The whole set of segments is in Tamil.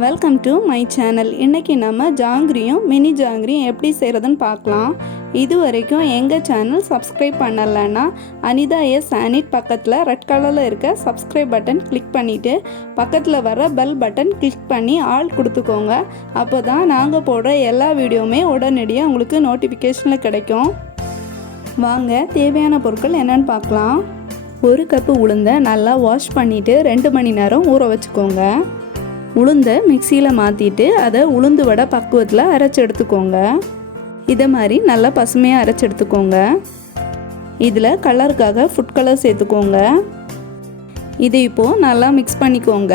Welcome to my channel. இன்றைக்கி நம்ம ஜாங்கிரியும் மினி ஜாங்கிரியும் எப்படி செய்கிறதுன்னு பார்க்கலாம். இது வரைக்கும் எங்கள் சேனல் சப்ஸ்கிரைப் பண்ணலைன்னா அனிதா சானிட் பக்கத்தில் ரெட் கலரில் இருக்க சப்ஸ்கிரைப் பட்டன் கிளிக் பண்ணிவிட்டு பக்கத்தில் வர பெல் பட்டன் கிளிக் பண்ணி ஆல் கொடுத்துக்கோங்க. அப்போ தான் நாங்கள் போடுற எல்லா வீடியோவுமே உடனடியாக உங்களுக்கு நோட்டிஃபிகேஷனில் கிடைக்கும். வாங்க தேவையான பொருட்கள் என்னென்னு பார்க்கலாம். 1 கப்பு உளுந்தை நல்லா வாஷ் பண்ணிவிட்டு 2 மணி நேரம் ஊற வச்சுக்கோங்க. உளுந்தை மிக்சியில் மாற்றிட்டு அதை உளுந்து வடை பக்குவத்தில் அரைச்சி எடுத்துக்கோங்க. இதை மாதிரி நல்லா பசுமையாக அரைச்சி எடுத்துக்கோங்க. இதில் கலருக்காக ஃபுட் கலர் சேர்த்துக்கோங்க. இதை இப்போது நல்லா மிக்ஸ் பண்ணிக்கோங்க.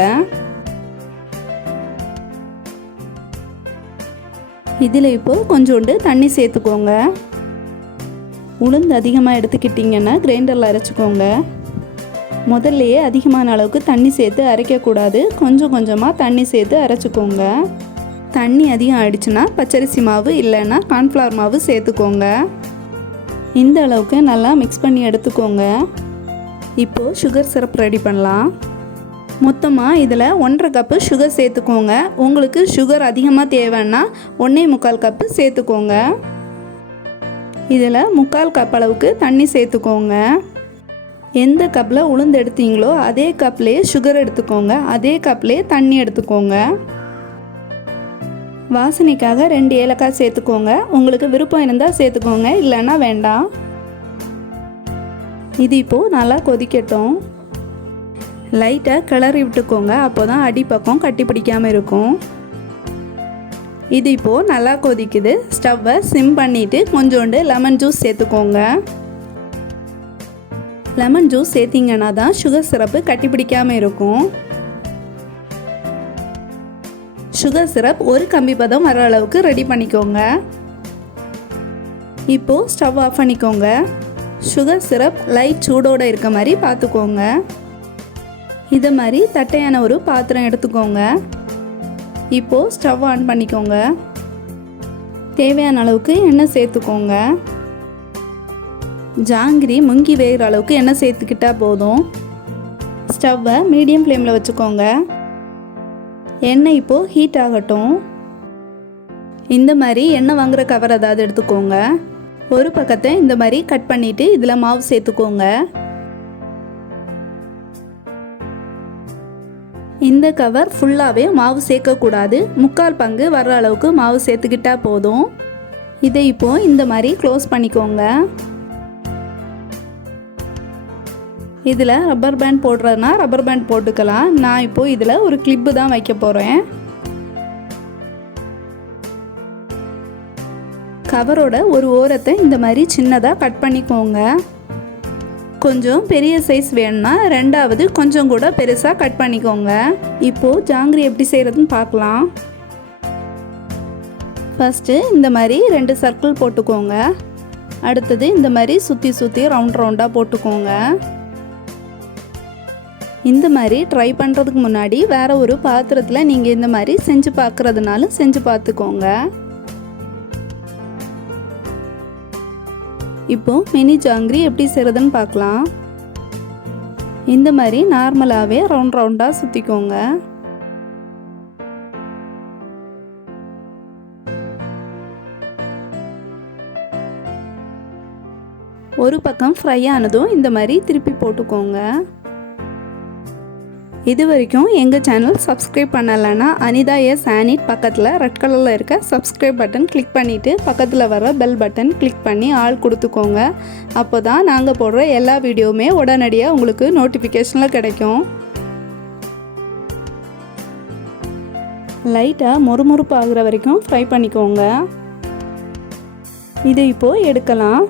இதில் இப்போது கொஞ்சோண்டு தண்ணி சேர்த்துக்கோங்க. உளுந்து அதிகமாக எடுத்துக்கிட்டிங்கன்னா கிரைண்டரில் அரைச்சிக்கோங்க. முதல்லையே அதிகமான அளவுக்கு தண்ணி சேர்த்து அரைக்கக்கூடாது. கொஞ்சம் கொஞ்சமாக தண்ணி சேர்த்து அரைச்சிக்கோங்க. தண்ணி அதிகம் ஆயிடுச்சுன்னா பச்சரிசி மாவு இல்லைன்னா கார்ன்ஃப்ளவர் மாவு சேர்த்துக்கோங்க. இந்த அளவுக்கு நல்லா மிக்ஸ் பண்ணி எடுத்துக்கோங்க. இப்போது சுகர் சிரப் ரெடி பண்ணலாம். மொத்தமாக இதில் 1.5 கப்பு சுகர் சேர்த்துக்கோங்க. உங்களுக்கு சுகர் அதிகமாக தேவைன்னா 1.25 கப்பு சேர்த்துக்கோங்க. இதில் 3/4 கப் அளவுக்கு தண்ணி சேர்த்துக்கோங்க. எந்த கப்பில் உளுந்து எடுத்தீங்களோ அதே கப்லேயே சுகர் எடுத்துக்கோங்க. அதே கப்லேயே தண்ணி எடுத்துக்கோங்க. வாசனைக்காக 2 ஏலக்காய் சேர்த்துக்கோங்க. உங்களுக்கு விருப்பம் இருந்தால் சேர்த்துக்கோங்க, இல்லைன்னா வேண்டாம். இது இப்போது நல்லா கொதிக்கட்டும். லைட்டாக கிளறி விட்டுக்கோங்க. அப்போ தான் அடிப்பக்கம் கட்டி பிடிக்காமல் இருக்கும். இது இப்போது நல்லா கொதிக்குது. ஸ்டவ்வை சிம் பண்ணிவிட்டு கொஞ்சோண்டு லெமன் ஜூஸ் சேர்த்துக்கோங்க. லெமன் ஜூஸ் சேர்த்திங்கன்னா தான் சுகர் சிரப்பு கட்டி பிடிக்காமல் இருக்கும். சுகர் சிரப் 1 கம்பி பதம் வர அளவுக்கு ரெடி பண்ணிக்கோங்க. இப்போது ஸ்டவ் ஆஃப் பண்ணிக்கோங்க. சுகர் சிரப் லைட் சூடோடு இருக்க மாதிரி பார்த்துக்கோங்க. இதை மாதிரி தட்டையான ஒரு பாத்திரம் எடுத்துக்கோங்க. இப்போது ஸ்டவ் ஆன் பண்ணிக்கோங்க. தேவையான அளவுக்கு எண்ணெய் சேர்த்துக்கோங்க. ஜாங்கிரி முங்கி வேகிற அளவுக்கு எண்ணெய் சேர்த்துக்கிட்டால் போதும். ஸ்டவ்வை மீடியம் ஃப்ளேமில் வச்சுக்கோங்க. எண்ணெய் இப்போது ஹீட் ஆகட்டும். இந்த மாதிரி எண்ணெய் வாங்குகிற கவர் ஏதாவது எடுத்துக்கோங்க. ஒரு பக்கத்தை இந்த மாதிரி கட் பண்ணிவிட்டு இதில் மாவு சேர்த்துக்கோங்க. இந்த கவர் ஃபுல்லாகவே மாவு சேர்க்கக்கூடாது. 3/4 பங்கு வர்ற அளவுக்கு மாவு சேர்த்துக்கிட்டால் போதும். இதை இப்போது இந்த மாதிரி க்ளோஸ் பண்ணிக்கோங்க. இதில் ரப்பர் பேண்ட் போடுறதுனா ரப்பர் பேண்ட் போட்டுக்கலாம். நான் இப்போது இதில் ஒரு கிளிப்பு தான் வைக்க போகிறேன். கவரோட ஒரு ஓரத்தை இந்த மாதிரி சின்னதாக கட் பண்ணிக்கோங்க. கொஞ்சம் பெரிய சைஸ் வேணும்னா 2வது கொஞ்சம் கூட பெருசாக கட் பண்ணிக்கோங்க. இப்போது ஜாங்கிரி எப்படி செய்கிறதுன்னு பார்க்கலாம். ஃபஸ்ட்டு இந்த மாதிரி 2 சர்க்கிள் போட்டுக்கோங்க. அடுத்தது இந்த மாதிரி சுற்றி சுற்றி ரவுண்டாக போட்டுக்கோங்க. இந்த மாதிரி ட்ரை பண்ணுறதுக்கு முன்னாடி வேறு ஒரு பாத்திரத்தில் நீங்கள் இந்த மாதிரி செஞ்சு பார்க்குறதுனாலும் செஞ்சு பார்த்துக்கோங்க. இப்போது மினி ஜாங்கிரி எப்படி செய்கிறதுன்னு பார்க்கலாம். இந்த மாதிரி நார்மலாகவே ரவுண்டாக சுற்றிக்கோங்க. ஒரு பக்கம் ஃப்ரை ஆனதும் இந்த மாதிரி திருப்பி போட்டுக்கோங்க. இது வரைக்கும் எங்கள் சேனல் சப்ஸ்கிரைப் பண்ணலைன்னா அனிதா சானிட் பக்கத்தில் ரெட் கலரில் இருக்க சப்ஸ்கிரைப் பட்டன் கிளிக் பண்ணிவிட்டு பக்கத்தில் வர பெல் பட்டன் கிளிக் பண்ணி ஆல் கொடுத்துக்கோங்க. அப்போ தான் நாங்கள் போடுற எல்லா வீடியோவுமே உடனடியாக உங்களுக்கு நோட்டிஃபிகேஷனில் கிடைக்கும். லைட்டாக மொறுமொறுப்பு ஆகுற வரைக்கும் ஃப்ரை பண்ணிக்கோங்க. இதை இப்போது எடுக்கலாம்.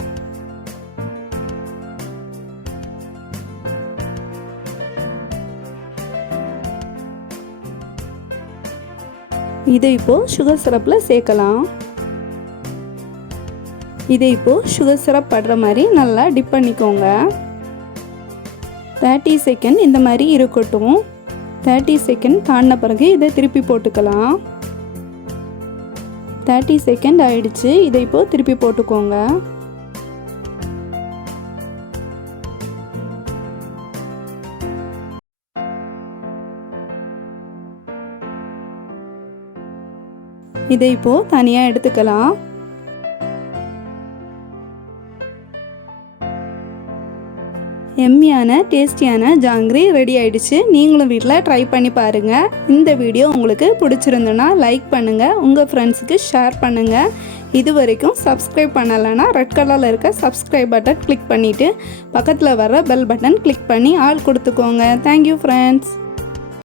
இதை இப்போது சுகர் சிரப்பில் சேர்க்கலாம். இதை இப்போது சுகர் சிரப் படுற மாதிரி நல்லா டிப் பண்ணிக்கோங்க. 30 செகண்ட் இந்த மாதிரி இருக்கட்டும். 30 செகண்ட் தாண்டின பிறகு இதை திருப்பி போட்டுக்கலாம். 30 செகண்ட் ஆயிடுச்சு. இதை இப்போது திருப்பி போட்டுக்கோங்க. இதை இப்போது தனியாக எடுத்துக்கலாம். எம்மியான டேஸ்டியான ஜாங்கிரி ரெடி ஆயிடுச்சு. நீங்களும் வீட்டில் ட்ரை பண்ணி பாருங்கள். இந்த வீடியோ உங்களுக்கு பிடிச்சிருந்துன்னா லைக் பண்ணுங்கள், உங்கள் ஃப்ரெண்ட்ஸுக்கு ஷேர் பண்ணுங்கள். இது வரைக்கும் சப்ஸ்கிரைப் பண்ணலைன்னா ரெட் கலரில் இருக்க சப்ஸ்கிரைப் பட்டன் கிளிக் பண்ணிவிட்டு பக்கத்தில் வர பெல் பட்டன் கிளிக் பண்ணி ஆல் கொடுத்துக்கோங்க. Thank you friends.